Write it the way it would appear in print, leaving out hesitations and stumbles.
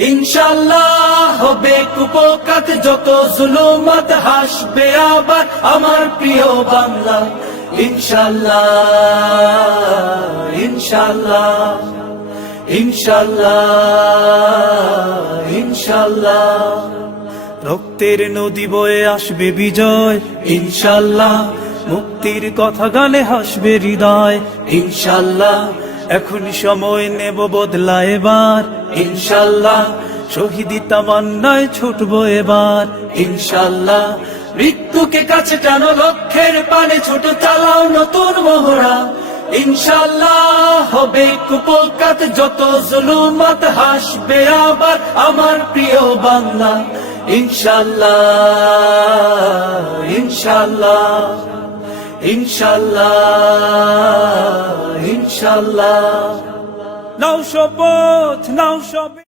ইনশাআল্লাহ হবে কুপোকাত যত জুলুমাত হাসবে আবার আমার প্রিয় বাংলা ইনশাআল্লাহ ইনশাআল্লাহ ইনশাআল্লাহ ইনশাআল্লাহ রক্তের নদী বয়ে আসবে বিজয় ইনশাআল্লাহ মুক্তির কথা গানে হাসবে হৃদয় ইনশাআল্লাহ এখনই সময় নেব বদলা এবার ইনশাআল্লাহ শহীদি তামান্নায় ছুটবো এবার ইনশাআল্লাহ মৃত্যুকে কাছে টানো লক্ষ্যের পানে ছোট চালাও নতুন মোহরা ইনশাআল্লাহ হবে কুপোকাত যত জুলুমাত হাসবে আবার আমার প্রিয় বাংলা ইনশাআল্লাহ ইনশাআল্লাহ ইনশাআল্লাহ ইনশাআল্লাহ নাও শপথ নাও শপথ